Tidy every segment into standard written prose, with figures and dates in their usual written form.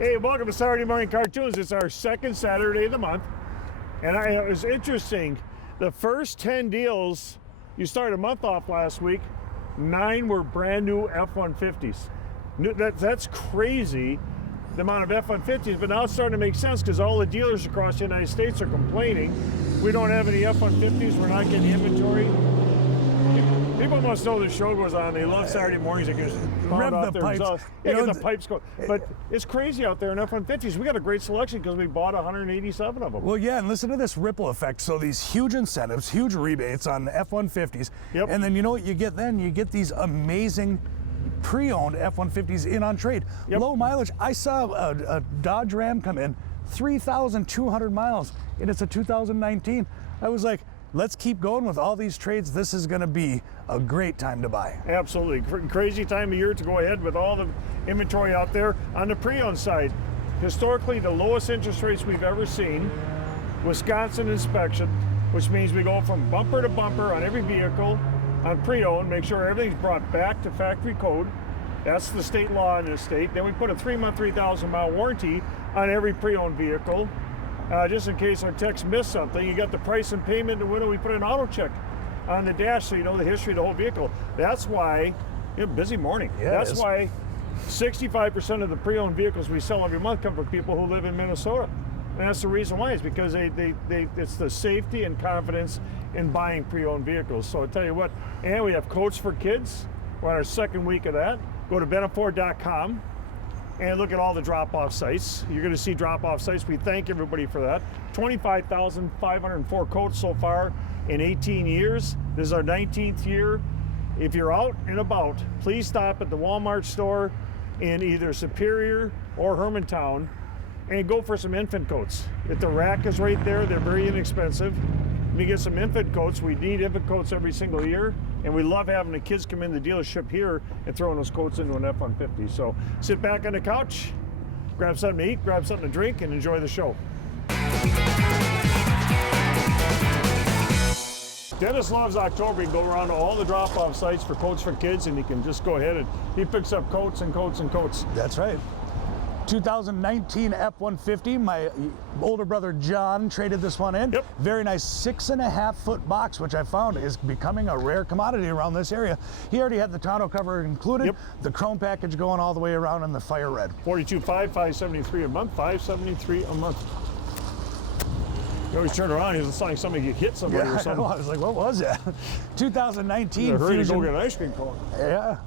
Hey, welcome to Saturday Morning Cartoons. It's our second Saturday of the month. And it was interesting. The first 10 deals, you started a month off last week, 9 were brand new F-150s. That's crazy, the amount of F-150s, but now it's starting to make sense because all the dealers across the United States are complaining. We don't have any F-150s, we're not getting inventory. People must know the show goes on. They love Saturday mornings. They can just rev out the there pipes. and get the pipes going. But it's crazy out there in F-150s. We got a great selection because we bought 187 of them. Well, yeah, and listen to this ripple effect. So these huge incentives, huge rebates on F-150s. Yep. And then you know what you get then? You get these amazing pre-owned F-150s in on trade. Yep. Low mileage. I saw a Dodge Ram come in, 3,200 miles, and it's a 2019. I was like, let's keep going with all these trades. This is going to be a great time to buy. Absolutely. Crazy time of year to go ahead with all the inventory out there. On the pre-owned side, historically the lowest interest rates we've ever seen, Wisconsin inspection, which means we go from bumper to bumper on every vehicle on pre-owned, make sure everything's brought back to factory code. That's the state law in this state. Then we put a 3-month, 3,000-mile warranty on every pre-owned vehicle. Just in case our techs miss something, you got the price and payment in the window. We put an auto check on the dash so you know the history of the whole vehicle. That's why, busy morning. Yeah, that's why 65% of the pre-owned vehicles we sell every month come from people who live in Minnesota. And that's the reason why. It's because it's the safety and confidence in buying pre-owned vehicles. So I tell you what, and we have coats for kids. We're on our second week of that. Go to bennaford.com. and look at all the drop-off sites. You're going to see drop-off sites. We thank everybody for that. 25,504 coats so far in 18 years. This is our 19th year. If you're out and about, please stop at the Walmart store in either Superior or Hermantown and go for some infant coats. If the rack is right there, they're very inexpensive. We get some infant coats. We need infant coats every single year, and we love having the kids come in the dealership here and throwing those coats into an F-150. So sit back on the couch, grab something to eat, grab something to drink, and enjoy the show. Dennis loves October. You can go around to all the drop-off sites for coats for kids, and you can just go ahead and he picks up coats and coats and coats. That's right. 2019 F-150, my older brother John traded this one in. Yep. Very nice 6.5-foot box, which I found is becoming a rare commodity around this area. He already had the tonneau cover included, Yep. the chrome package going all the way around, and the fire red. 42.5, $573 a month, $573 a month. You always turn around, it's like somebody hit somebody or something. I was like, what was that? 2019 Hurry to Fusion. go get an ice cream cone. Yeah.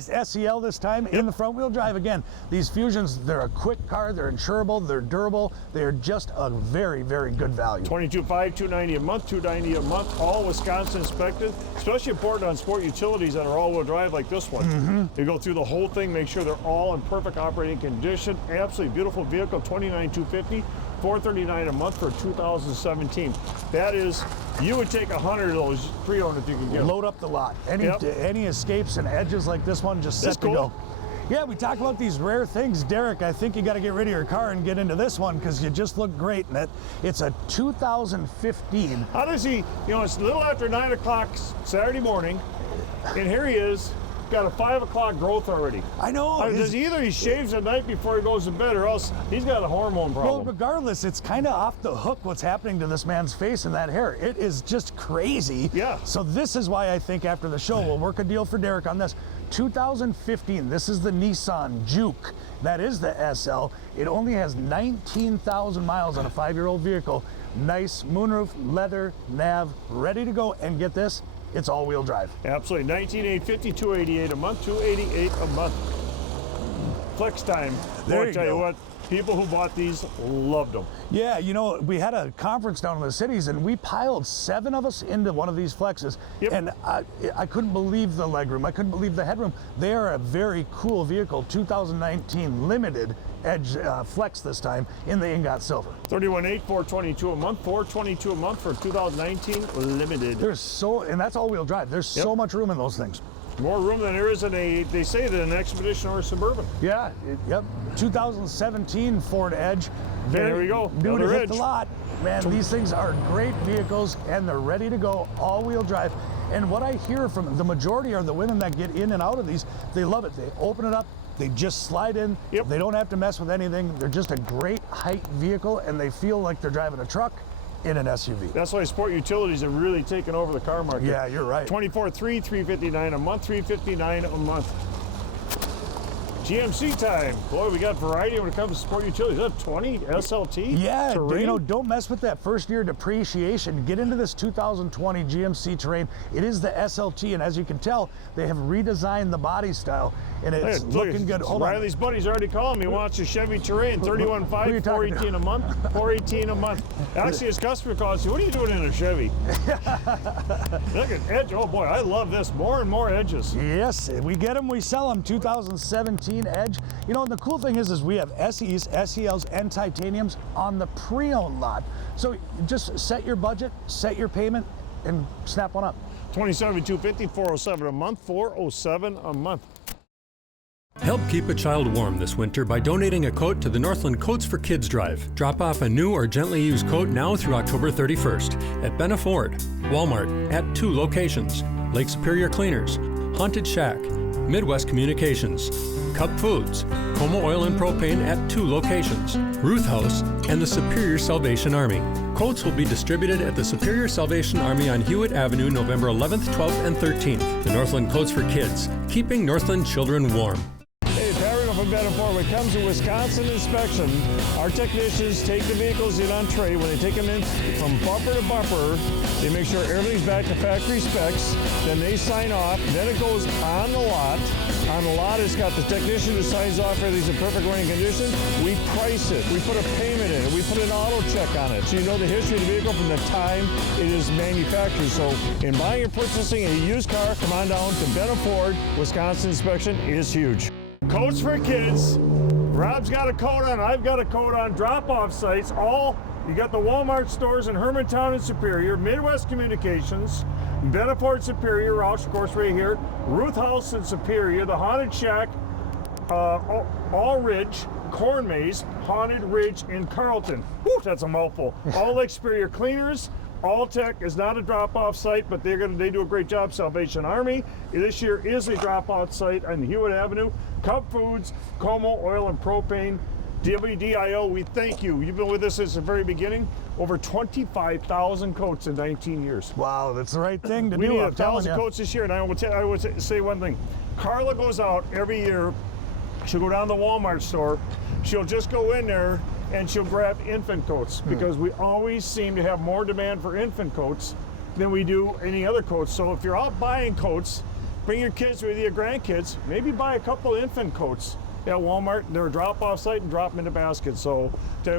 SEL this time in the front wheel drive again. These Fusions, they're a quick car, they're insurable, they're durable, they're just a very, very good value. 22.5, $290 a month, $290 a month, all Wisconsin inspected. Especially important on sport utilities that are all-wheel drive like this one. Mm-hmm. You go through the whole thing, make sure they're all in perfect operating condition. Absolutely beautiful vehicle, $29,250, $439 a month for 2017. That is, you would take 100 of those pre-owned if you can get them. Load up the lot. Any escapes and edges like this one, just set to go. Yeah, we talk about these rare things. Derek, I think you got to get rid of your car and get into this one because you just look great in it. It's a 2015. How does he, it's a little after 9 o'clock Saturday morning, and here he is, got a 5 o'clock growth already. I know. Does either he shaves at night before he goes to bed, or else he's got a hormone problem. Well, regardless, it's kind of off the hook what's happening to this man's face and that hair. It is just crazy. Yeah. So this is why I think after the show, we'll work a deal for Derek on this. 2015, this is the Nissan Juke. That is the SL. It only has 19,000 miles on a 5-year-old vehicle. Nice moonroof, leather, nav, ready to go. And get this, it's all-wheel drive. Absolutely. $19,850, $288 a month, $288 a month. Flex time. There Boy, you I tell you go. what, people who bought these loved them. Yeah, we had a conference down in the cities, and we piled 7 of us into one of these Flexes. Yep. And I couldn't believe the legroom. I couldn't believe the headroom. They are a very cool vehicle, 2019 limited Edge Flex this time in the ingot silver. $31,800, $422 a month, $422 a month for 2019 limited. And that's all-wheel drive. There's so much room in those things. More room than there is in they say that an Expedition or a Suburban. Yeah, yep. 2017 Ford Edge. There we go. New to Another hit Edge. the lot. Man, these things are great vehicles and they're ready to go, all-wheel drive. And what I hear from the majority are the women that get in and out of these, they love it. They open it up, They just slide in. Yep. They don't have to mess with anything. They're just a great height vehicle, and they feel like they're driving a truck in an SUV. That's why sport utilities have really taken over the car market. Yeah, you're right. 24.3, $359 a month, $359 a month. GMC time. Boy, we got variety when it comes to sport utilities. Is that 20 SLT? Yeah, Terrain? you know, don't mess with that first year depreciation. Get into this 2020 GMC Terrain. It is the SLT, and as you can tell, they have redesigned the body style, and it's looking good. Hold on. Riley's buddy's already calling me. Wants a Chevy Terrain, 31.5, 418 a month, 418 a month. Actually, his customer calls you. What are you doing in a Chevy? Look at edge. Oh boy, I love this. More and more edges. Yes, we get them, we sell them. 2017 Edge. You know, and the cool thing is we have SEs, SELs, and titaniums on the pre-owned lot. So just set your budget, set your payment, and snap one up. 27,250, 407 a month, 407 a month. Help keep a child warm this winter by donating a coat to the Northland Coats for Kids Drive. Drop off a new or gently used coat now through October 31st at Benna Ford, Walmart at 2 locations, Lake Superior Cleaners, Haunted Shack, Midwest Communications, Cup Foods, Como Oil and Propane at 2 locations, Ruth House, and the Superior Salvation Army. Coats will be distributed at the Superior Salvation Army on Hewitt Avenue, November 11th, 12th, and 13th. The Northland Coats for Kids, keeping Northland children warm. Hey, Pat from Benna Ford. When it comes to Wisconsin inspection, our technicians take the vehicles in on trade. When they take them in from bumper to bumper, they make sure everything's back to factory specs. Then they sign off. Then it goes on the lot. On the lot, it's got the technician who signs off everything's in perfect running condition. We price it. We put a payment in it. We put an auto check on it. So you know the history of the vehicle from the time it is manufactured. So in buying or purchasing a used car, come on down to Benna Ford. Wisconsin inspection is huge. Coats for kids. Rob's got a coat on. I've got a coat on. Drop-off sites. You got the Walmart stores in Hermantown and Superior, Midwest Communications, Benna Ford Superior, Roush, of course, right here, Ruth House in Superior, the Haunted Shack, All Ridge, Corn Maze, Haunted Ridge in Carlton. Whew, that's a mouthful. All Lake Superior Cleaners. Alltech is not a drop-off site, but they do a great job. Salvation Army this year is a drop-off site on Hewitt Avenue. Cup Foods, Como Oil and Propane, WDIO, we thank you. You've been with us since the very beginning. Over 25,000 coats in 19 years. Wow, that's the right thing to do. We need I'm telling 1,000 you. coats this year, and I would say one thing. Carla goes out every year. She'll go down to the Walmart store. She'll just go in there and she'll grab infant coats because we always seem to have more demand for infant coats than we do any other coats. So if you're out buying coats, bring your kids with you, your grandkids, maybe buy a couple of infant coats at Walmart. They're a drop-off site and drop them into baskets. So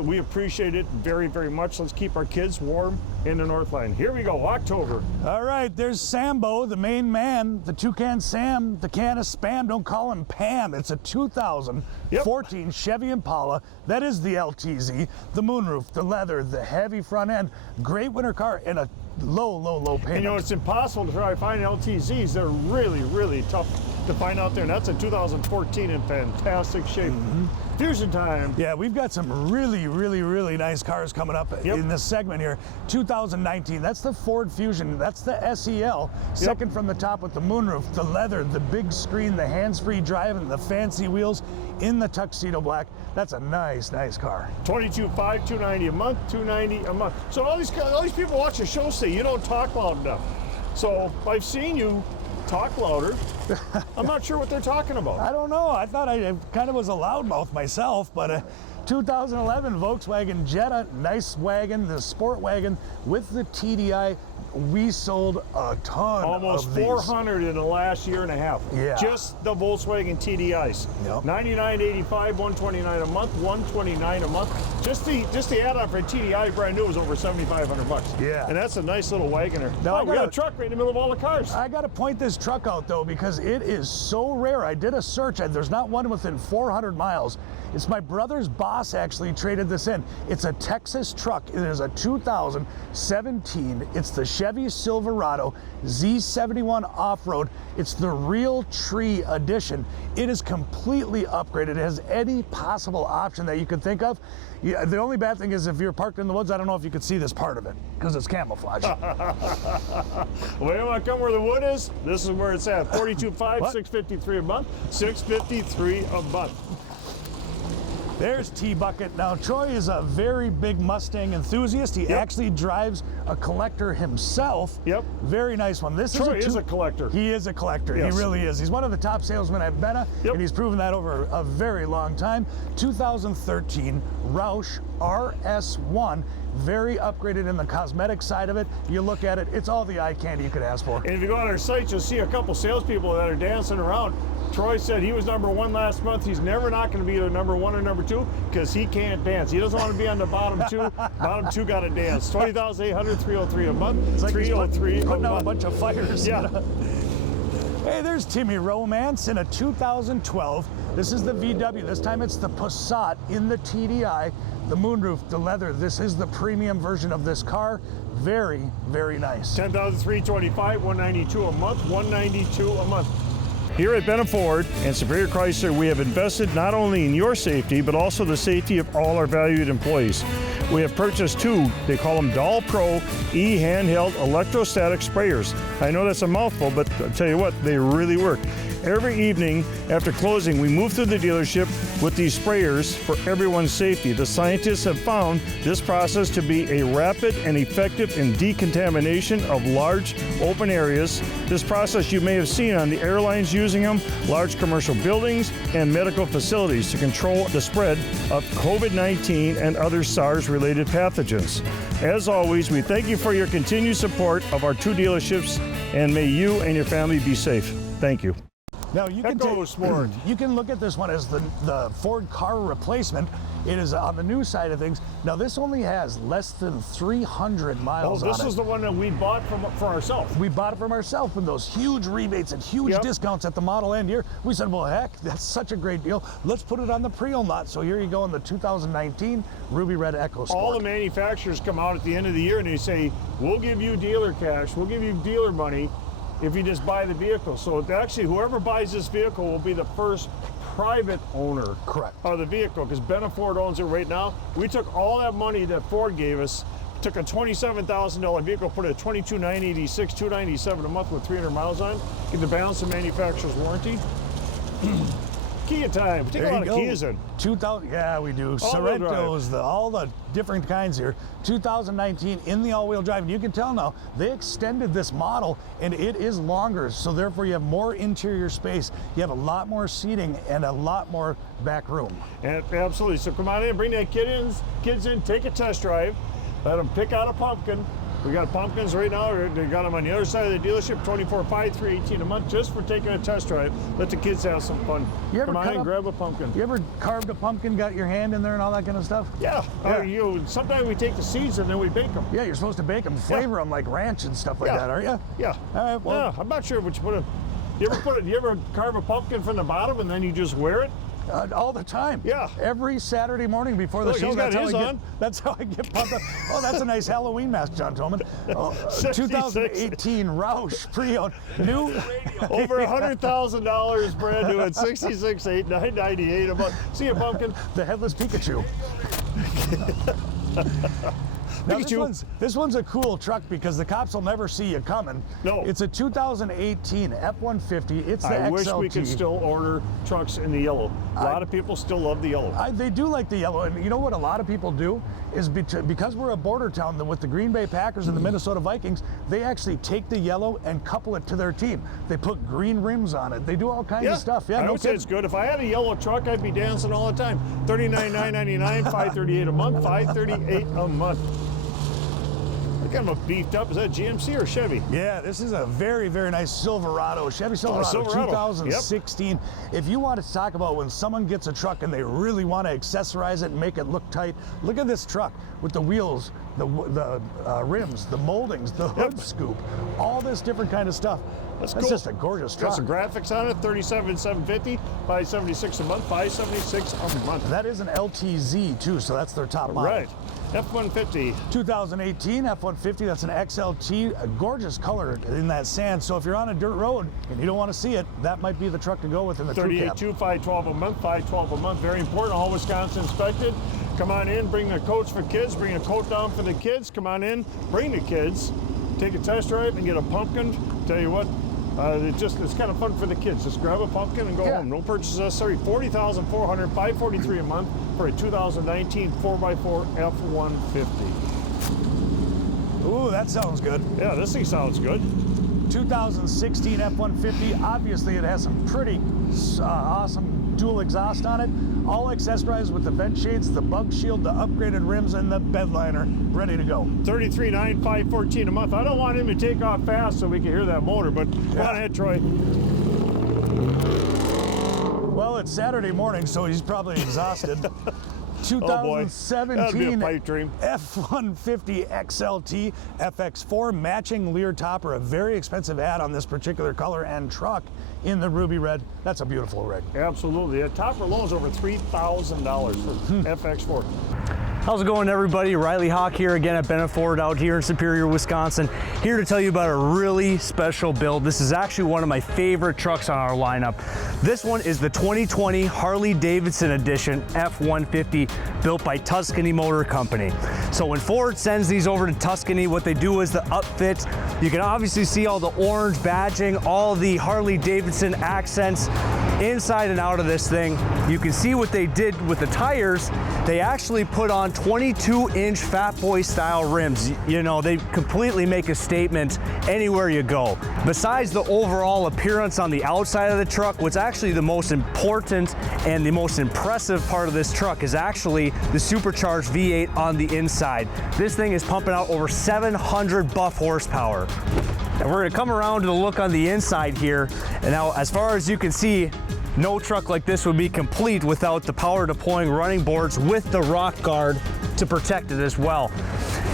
we appreciate it very, very much. Let's keep our kids warm in the Northland. Here we go, October. All right, there's Sambo, the main man, the Toucan Sam, the can of Spam. Don't call him Pam. It's a 2014 Chevy Impala. That is the LTZ, the moonroof, the leather, the heavy front end. Great winter car and a low payment. You know, it's impossible to try to find LTZs. They're really, really tough to find out there, and that's a 2014 in fantastic shape. Fusion time. Yeah, we've got some really nice cars coming up in this segment here. 2019, that's the Ford Fusion, that's the SEL. Second from the top with the moonroof, the leather, the big screen, the hands-free driving, the fancy wheels in the tuxedo black. That's a nice car. 22.5, $290 a month, $290 a month. So all these people watch the show say you don't talk loud enough. So I've seen you talk louder. I'm not sure what they're talking about. I don't know. I thought I kind of was a loudmouth myself, but 2011 Volkswagen Jetta, nice wagon, the sport wagon with the TDI. We sold a ton Almost of these. 400 in the last year and a half. Yeah. Just the Volkswagen TDIs. Yep. $99.85, $129 a month, $129 a month. Just the add-on for a TDI brand new was over $7,500. Yeah. And that's a nice little Wagoner. Now, we got a truck right in the middle of all the cars. I got to point this truck out though because it is so rare. I did a search and there's not one within 400 miles. It's my brother's boss actually traded this in. It's a Texas truck. It is a 2017. It's the Chevy Silverado Z71 Off-Road. It's the Real Tree Edition. It is completely upgraded. It has any possible option that you could think of. Yeah, the only bad thing is if you're parked in the woods, I don't know if you could see this part of it because it's camouflage. Well, you want to come where the wood is? This is where it's at. 42.5, $653 a month. $653 a month. There's T-Bucket. Now, Troy is a very big Mustang enthusiast. He actually drives a collector himself. Yep. Very nice one. Troy is a collector. He is a collector. Yes. He really is. He's one of the top salesmen at Benna, Yep. and he's proven that over a very long time. 2013 Roush RS1. Very upgraded in the cosmetic side of it. You look at it, it's all the eye candy you could ask for. And if you go on our site, you'll see a couple salespeople that are dancing around. Troy said he was #1 last month. He's never not going to be either #1 or #2 because he can't dance. He doesn't want to be on the bottom two. Bottom two got to dance. 20,800, 303 a month. It's like 303 putting a out month. a bunch of fires. Yeah. Hey, there's Timmy Romance in a 2012. This is the VW. This time it's the Passat in the TDI, the moonroof, the leather. This is the premium version of this car. Very, very nice. 10,325, 192 a month, 192 a month. Here at Benna Ford and Superior Chrysler, we have invested not only in your safety, but also the safety of all our valued employees. We have purchased two, they call them Doll Pro e-handheld electrostatic sprayers. I know that's a mouthful, but I'll tell you what, they really work. Every evening after closing, we move through the dealership with these sprayers for everyone's safety. The scientists have found this process to be a rapid and effective in decontamination of large open areas. This process you may have seen on the airlines using them, large commercial buildings, and medical facilities to control the spread of COVID-19 and other SARS-related pathogens. As always, we thank you for your continued support of our two dealerships, and may you and your family be safe. Thank you. Now you can you can look at this one as the Ford car replacement. It is on the new side of things. Now this only has less than 300 miles on it. This is the one that we bought for ourselves. We bought it from ourselves with those huge rebates and huge discounts at the model end here. We said, well, heck, that's such a great deal. Let's put it on the pre-owned lot. So here you go in the 2019 Ruby Red EcoSport. All the manufacturers come out at the end of the year and they say, we'll give you dealer cash, we'll give you dealer money if you just buy the vehicle. So actually, whoever buys this vehicle will be the first private owner of the vehicle, because Benna Ford owns it right now. We took all that money that Ford gave us, took a $27,000 vehicle, put it at $22,986, $297 a month with 300 miles on it, get the balance of manufacturer's warranty. Kia time. Take a lot of Kias in. 2000, yeah, we do. All-wheel Sorrentos, all the different kinds here. 2019 in the all-wheel drive, and you can tell now they extended this model, and it is longer. So therefore, you have more interior space. You have a lot more seating and a lot more back room. And absolutely. So come on in, bring that kids in, take a test drive, let them pick out a pumpkin. We got pumpkins right now. They got them on the other side of the dealership, 24.5, $318 a month, just for taking a test drive. Let the kids have some fun. Come on in, grab a pumpkin. You ever carved a pumpkin, got your hand in there and all that kind of stuff? Yeah. Sometimes we take the seeds and then we bake them. Yeah, you're supposed to bake them, flavor them like ranch and stuff like that, aren't you? Yeah. All right, well. Yeah, I'm not sure what you put in. You ever carve a pumpkin from the bottom and then you just wear it? All the time. Yeah. Every Saturday morning before the show. That's how I get pumped up. Oh, that's a nice Halloween mask, John Tolman. 2018 Roush pre-owned. New. Over $100,000 brand new at $66,998 a month. See you, pumpkin. The headless Pikachu. Now, this one's a cool truck because the cops will never see you coming. No. It's a 2018 F150. It's the XLT. I wish we could still order trucks in the yellow. A lot of people still love the yellow. They do like the yellow, and you know what a lot of people do is because we're a border town with the Green Bay Packers and the Minnesota Vikings, they actually take the yellow and couple it to their team. They put green rims on it. They do all kinds of stuff. Yeah, I would say it's good. If I had a yellow truck, I'd be dancing all the time. $39,999, $538 a month, $538 a month. Look at them beefed up. Is that GMC or Chevy? Yeah, this is a very, very nice Silverado. Chevy Silverado, 2016. Yep. If you want to talk about when someone gets a truck and they really want to accessorize it and make it look tight, look at this truck with the wheels, the rims, the moldings, the hood scoop, all this different kind of stuff. That's cool. Just a gorgeous truck. Got some graphics on it, $37,750, $576 a month, $576 a month. That is an LTZ too, so that's their top model. Right. F-150. 2018 F-150, that's an XLT, a gorgeous color in that sand. So if you're on a dirt road and you don't want to see it, that might be the truck to go with in the crew cab. 38.2, 512 a month, 512 a month. Very important, all Wisconsin inspected. Come on in, bring the coats for kids, bring a coat down for the kids. Come on in, bring the kids, take a test drive and get a pumpkin. Tell you what, it's kind of fun for the kids. Just grab a pumpkin and go home. No purchases necessary. $40,400, $543 a month for a 2019 4x4 F-150. Ooh, that sounds good. Yeah, this thing sounds good. 2016 F-150, obviously it has some pretty awesome dual exhaust on it. All accessorized with the vent shades, the bug shield, the upgraded rims, and the bed liner ready to go. $33,900, $514 a month. I don't want him to take off fast so we can hear that motor, but go on ahead, Troy. Well, it's Saturday morning, so he's probably exhausted. 2017 That'd be a pipe dream. F-150 XLT FX4 matching Lear topper, a very expensive add on this particular color and truck in the ruby red. That's a beautiful rig. Absolutely. The topper alone is over $3,000 for FX4. How's it going, everybody? Riley Hawk here again at Benna Ford out here in Superior, Wisconsin. Here to tell you about a really special build. This is actually one of my favorite trucks on our lineup. This one is the 2020 Harley-Davidson Edition F-150 built by Tuscany Motor Company. So when Ford sends these over to Tuscany, what they do is the upfit. You can obviously see all the orange badging, all the Harley-Davidson accents inside and out of this thing. You can see what they did with the tires. They actually put on 22-inch Fat Boy style rims. You know, they completely make a statement anywhere you go. Besides the overall appearance on the outside of the truck, what's actually the most important and the most impressive part of this truck is actually the supercharged V8 on the inside. This thing is pumping out over 700 buff horsepower. And we're gonna come around to the look on the inside here. And now, as far as you can see, no truck like this would be complete without the power deploying running boards with the rock guard to protect it as well.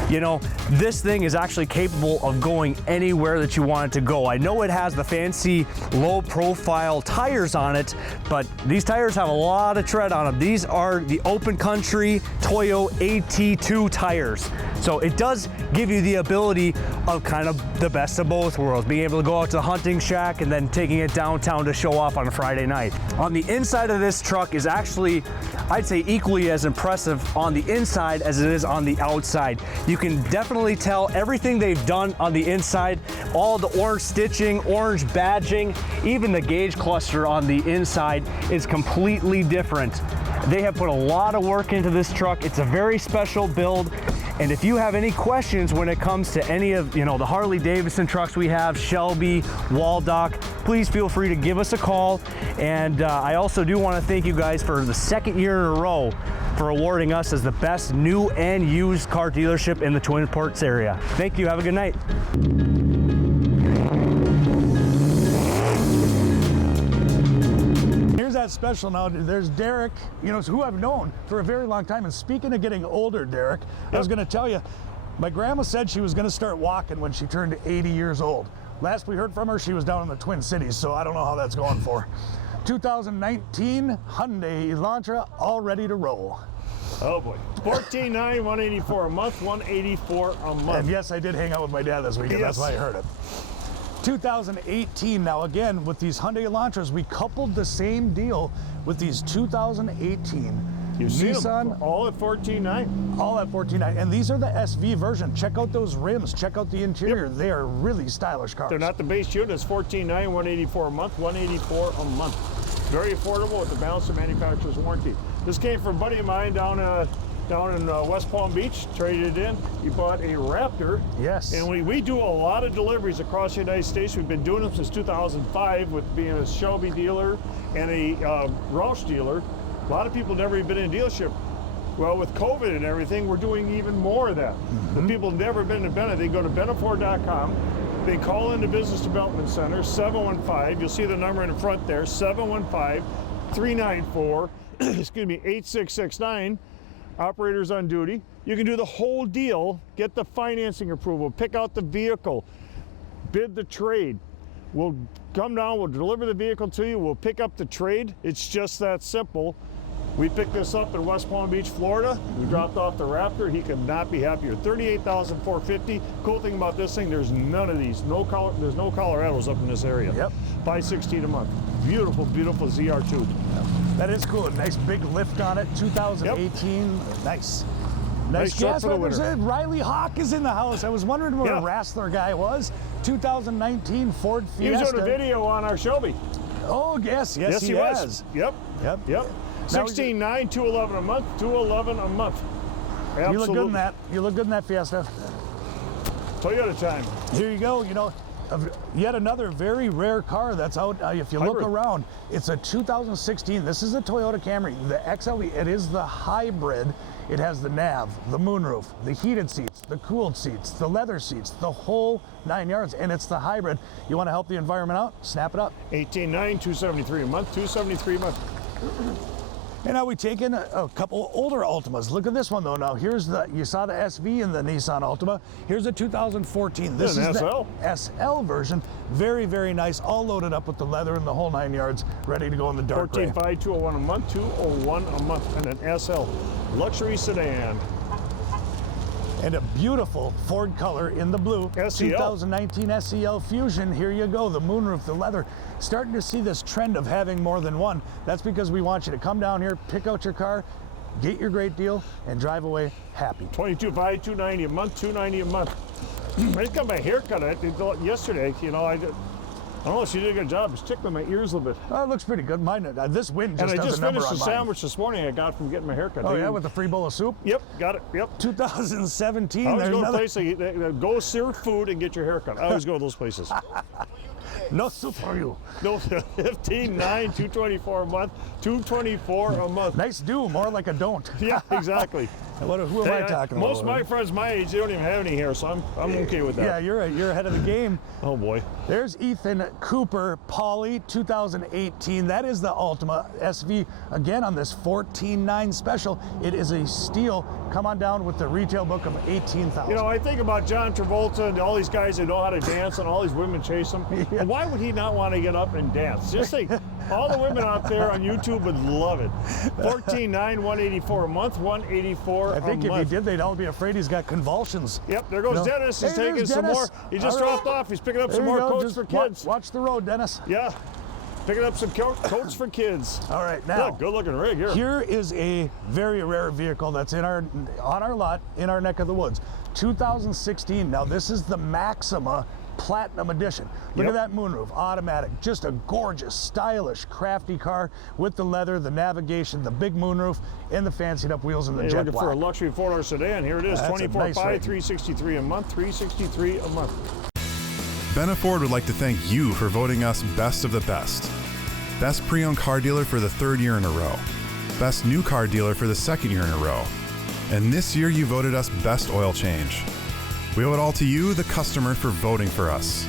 You know, this thing is actually capable of going anywhere that you want it to go. I know it has the fancy low profile tires on it, but these tires have a lot of tread on them. These are the open country Toyo AT2 tires. So it does give you the ability of kind of the best of both worlds, being able to go out to the hunting shack and then taking it downtown to show off on a Friday night. On the inside of this truck is actually, I'd say, equally as impressive on the inside as it is on the outside. You can definitely tell everything they've done on the inside, all the orange stitching, orange badging, even the gauge cluster on the inside is completely different. They have put a lot of work into this truck. It's a very special build. And if you have any questions when it comes to any of, you know, the Harley-Davidson trucks we have, Shelby, Waldock, please feel free to give us a call. And I also do want to thank you guys for the second year in a row for awarding us as the best new and used car dealership in the Twin Ports area. Thank you. Have a good night. That special now. There's Derek, you know, who I've known for a very long time. And speaking of getting older, Derek, I was going to tell you, my grandma said she was going to start walking when she turned 80 years old. Last we heard from her, she was down in the Twin Cities, so I don't know how that's going for. 2019 Hyundai Elantra, all ready to roll. Oh boy. $14,900, $184 a month, $184 a month. And yes, I did hang out with my dad this weekend. Yes. That's why I heard it. 2018, now again, with these Hyundai Elantras, we coupled the same deal with these 2018 You see Nissan, them all at $14,900. all at $14,900. And these are the SV version. Check out those rims, check out the interior. They are really stylish cars. They're not the base unit. It's $14,900, $184 a month, $184 a month. Very affordable with the balance of manufacturer's warranty. This came from a buddy of mine down in West Palm Beach, traded it in. He bought a Raptor. Yes. And we do a lot of deliveries across the United States. We've been doing them since 2005 with being a Shelby dealer and a Roush dealer. A lot of people never even been in a dealership. Well, with COVID and everything, we're doing even more of that. The people who've never been to Benna, they go to bennaford.com. They call in the Business Development Center, 715. You'll see the number in the front there, 715-394, excuse me, 8669. Operators on duty. You can do the whole deal, get the financing approval, pick out the vehicle, bid the trade. We'll come down, we'll deliver the vehicle to you, we'll pick up the trade. It's just that simple. We picked this up in West Palm Beach, Florida. We dropped off the Raptor. He could not be happier. $38,450. Cool thing about this thing, there's none of these. There's no Colorados up in this area. Yep. $516 a month. Beautiful, beautiful ZR2. That is cool. A nice big lift on it. 2018. Nice. Nice truck gas for the mileage. winter. Riley Hawk is in the house. I was wondering where Yeah. the Rassler guy was. 2019 Ford He Fiesta. was doing a video on our Shelby. Oh, yes, Yes, he he has. was. Yep. Yep. Yep. Now 16.9, 211 a month, 211 a month. Absolutely. You look good in that. You look good in that Fiesta. Toyota time. Here you go. You know, yet another very rare car that's out. If you look Hybrid. around, it's a 2016. This is a Toyota Camry, the XLE. It is the hybrid. It has the nav, the moonroof, the heated seats, the cooled seats, the leather seats, the whole 9 yards, and it's the hybrid. You want to help the environment out? Snap it up. 18.9, 273 a month, 273 a month. And now we take in a couple older Altimas. Look at this one though. Now here's you saw the SV in the Nissan Altima. Here's a 2014. This An is SL. the SL version. Very, very nice. All loaded up with the leather and the whole 9 yards, ready to go in the dark gray. 14.5, 201 a month, 201 a month, and an SL luxury sedan. And a beautiful Ford color in the blue. SEL. 2019 SEL Fusion. Here you go. The moonroof, the leather. Starting to see this trend of having more than one. That's because we want you to come down here, pick out your car, get your great deal, and drive away happy. 22.5, 290 a month, 290 a month. I just got my haircut yesterday. You know, I don't know if she did a good job. It's tickling my ears a little bit. Oh, it looks pretty good. Mine, this wind just And I does just a number finished on the mine. sandwich this morning I got from getting my haircut. Oh yeah, with the free bowl of soup. Yep, got it. Yep. 2017. I always There's go to a another. place that go serve food and get your haircut. I always go to those places. No soup for you. No, 15.9, 224 a month, 224 a month. Nice do, more like a don't. Yeah, exactly. Who am I talking about? Most of my friends my age, they don't even have any hair, so I'm okay with Yeah, that. you're ahead of the game. Oh boy. There's Ethan Cooper, Polly, 2018. That is the Altima SV, again on this 14.9 special. It is a steal. Come on down with the retail book of 18,000. You know, I think about John Travolta and all these guys that know how to dance and all these women chase him. Yeah. Why would he not want to get up and dance? Just think, all the women out there on YouTube would love it. 14.9, 184 a month, 184 I think a if he month. did, they'd all be afraid he's got convulsions. Yep, there goes You know? Dennis. He's Hey, there's taking some Dennis. more. He just All right. dropped off. He's picking up There some you more go. coats Just for kids. Watch the road, Dennis. Yeah, picking up some coats for kids. All right, now. Good looking rig here. Here is a very rare vehicle that's on our lot, in our neck of the woods. 2016. Now this is the Maxima Platinum Edition. Look Yep. at that moonroof, automatic. Just a gorgeous, stylish, crafty car with the leather, the navigation, the big moonroof, and the fancied up wheels and the You're jet looking for a black. luxury four-door sedan. Here it is, That's a 24.5, nice rig. 363 a month, 363 a month. Benna Ford would like to thank you for voting us Best of the Best. Best pre-owned car dealer for the 3rd year in a row. Best new car dealer for the 2nd year in a row. And this year you voted us Best Oil Change. We owe it all to you, the customer, for voting for us.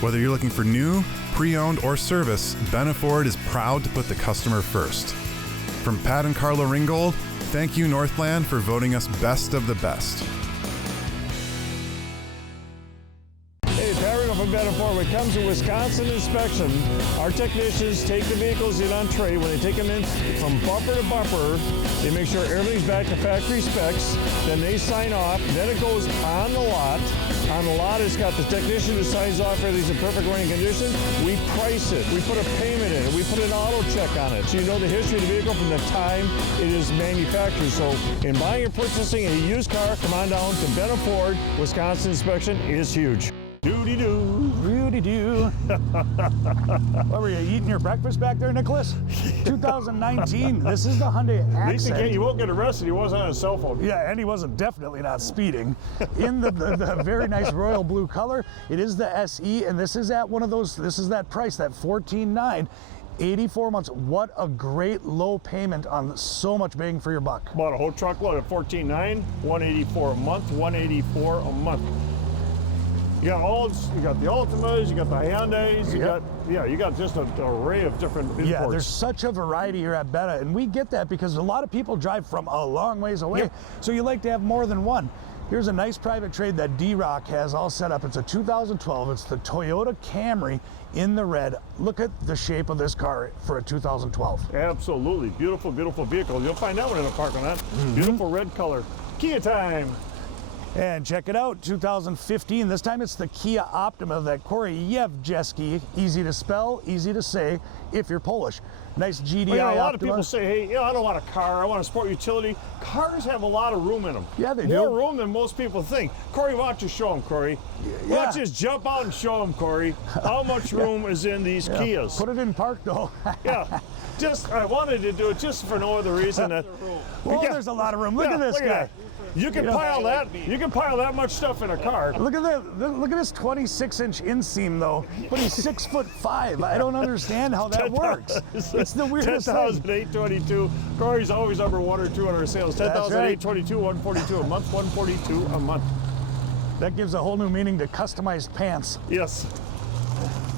Whether you're looking for new, pre-owned, or service, Benna Ford is proud to put the customer first. From Pat and Carla Ringgold, thank you Northland for voting us Best of the Best. Hey, Pat Ringo from Benna Ford. When it comes to Wisconsin inspection, our technicians take the vehicles in on trade. When they take them in from bumper to bumper, they make sure everything's back to factory specs. Then they sign off. Then it goes on the lot. On the lot, it's got the technician who signs off everything's in perfect running condition. We price it. We put a payment in it. We put an auto check on it. So you know the history of the vehicle from the time it is manufactured. So in buying and purchasing a used car, come on down to Benna Ford. Wisconsin inspection is huge. Doody-doo. Rudy-doo. What were you eating your breakfast back there, Nicholas? 2019. This is the Hyundai At least Accent. again, you won't get arrested. He wasn't on his cell phone. Yeah, and he wasn't definitely not speeding. In the very nice royal blue color. It is the SE, and this is at one of those, this is that price, that 14.9. 84 months. What a great low payment on so much bang for your buck. Bought a whole truckload at 14.9, 184 a month, 184 a month. You got the Altimas, you got the Hyundais, you got just an array of different imports. Yeah, there's such a variety here at Benna, and we get that because a lot of people drive from a long ways away, Yep. so you like to have more than one. Here's a nice private trade that D-Rock has all set up. It's a 2012. It's the Toyota Camry in the red. Look at the shape of this car for a 2012. Absolutely. Beautiful, beautiful vehicle. You'll find that one in the parking lot. Beautiful red color. Kia time. And check it out, 2015. This time it's the Kia Optima that Corey Yevgeski, easy to spell, easy to say if you're Polish. Nice GDI Well, a lot Optima. of people say, hey, I don't want a car, I want a sport utility. Cars have a lot of room in them. Yeah, they More do. room than most people think. Corey, why don't you show them, Corey? Why don't you just jump out and show them, Corey, how much room is in these Kias. Put it in park though. Yeah, I wanted to do it just for no other reason that. Well, Yeah. there's a lot of room. Look at this look guy. that. You can pile that. You can pile that much stuff in a car. Look at that. Look at this 26-inch inseam though, but he's 6'5". I don't understand how that works. It's the weirdest thing. 10,822. Corey's always number 1 or 2 on our sales. That's right. 10,822, 142 a month, 142 a month. That gives a whole new meaning to customized pants. Yes.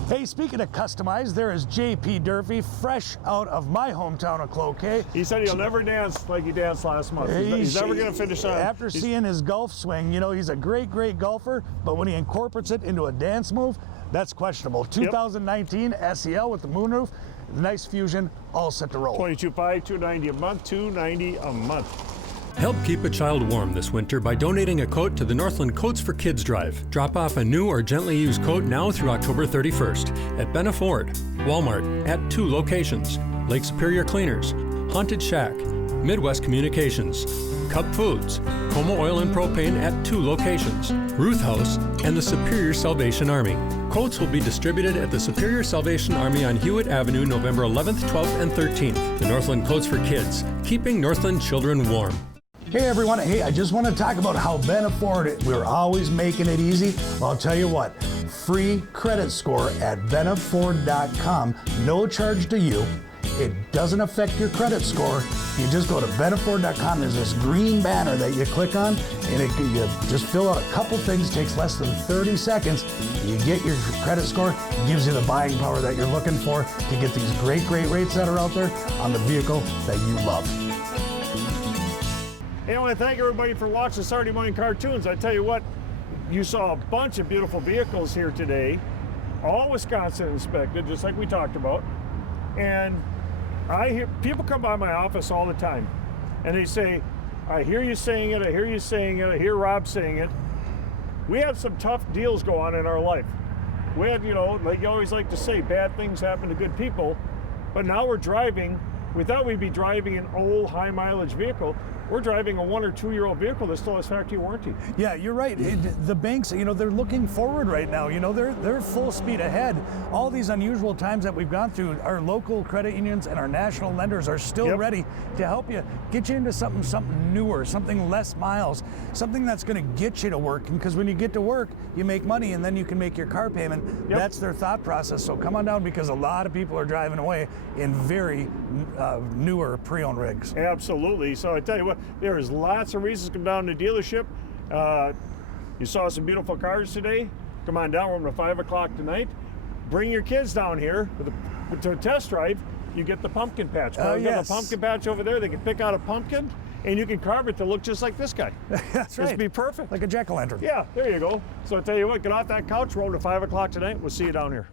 Hey, speaking of customized, there is JP Durfee, fresh out of my hometown of Cloquet. He said he'll never dance like he danced last month. He's never going to finish on. After seeing his golf swing, you know, he's a great, great golfer, but when he incorporates it into a dance move, that's questionable. 2019 SEL with the moonroof, nice fusion, all set to roll. 22.5, 290 a month, 290 a month. Help keep a child warm this winter by donating a coat to the Northland Coats for Kids drive. Drop off a new or gently used coat now through October 31st at Benna Ford, Walmart at 2 locations, Lake Superior Cleaners, Haunted Shack, Midwest Communications, Cup Foods, Como Oil and Propane at 2 locations, Ruth House, and the Superior Salvation Army. Coats will be distributed at the Superior Salvation Army on Hewitt Avenue, November 11th, 12th, and 13th. The Northland Coats for Kids, keeping Northland children warm. Hey everyone, hey, I just want to talk about how Benna Ford, we're always making it easy. Well, I'll tell you what, free credit score at bennaford.com, no charge to you. It doesn't affect your credit score. You just go to bennaford.com, there's this green banner that you click on, and you just fill out a couple things, takes less than 30 seconds. You get your credit score, gives you the buying power that you're looking for to get these great, great rates that are out there on the vehicle that you love. Hey, I want to thank everybody for watching Saturday Morning Cartoons. I tell you what, you saw a bunch of beautiful vehicles here today, all Wisconsin inspected, just like we talked about. And I hear people come by my office all the time, and they say, I hear you saying it, I hear you saying it, I hear Rob saying it. We have some tough deals go on in our life. We have, you know, like you always like to say, bad things happen to good people, but now we're driving, we thought we'd be driving an old high mileage vehicle. We're driving a 1 or 2 year old vehicle that still has factory warranty. Yeah, you're right. The banks, you know, they're looking forward right now. You know, they're full speed ahead. All these unusual times that we've gone through, our local credit unions and our national lenders are still ready to help you, get you into something newer, something less miles, something that's going to get you to work. Because when you get to work, you make money and then you can make your car payment. That's their thought process. So come on down, because a lot of people are driving away in very newer pre-owned rigs. Absolutely. So I tell you what, there is lots of reasons to come down to the dealership. You saw some beautiful cars today. Come on down. We're open to 5 o'clock tonight. Bring your kids down here to a test drive. You get the pumpkin patch. We've got the pumpkin patch over there. They can pick out a pumpkin, and you can carve it to look just like this guy. That's right. Just be perfect. Like a jack-o'-lantern. Yeah, there you go. So I tell you what, get off that couch. We're open to 5 o'clock tonight. We'll see you down here.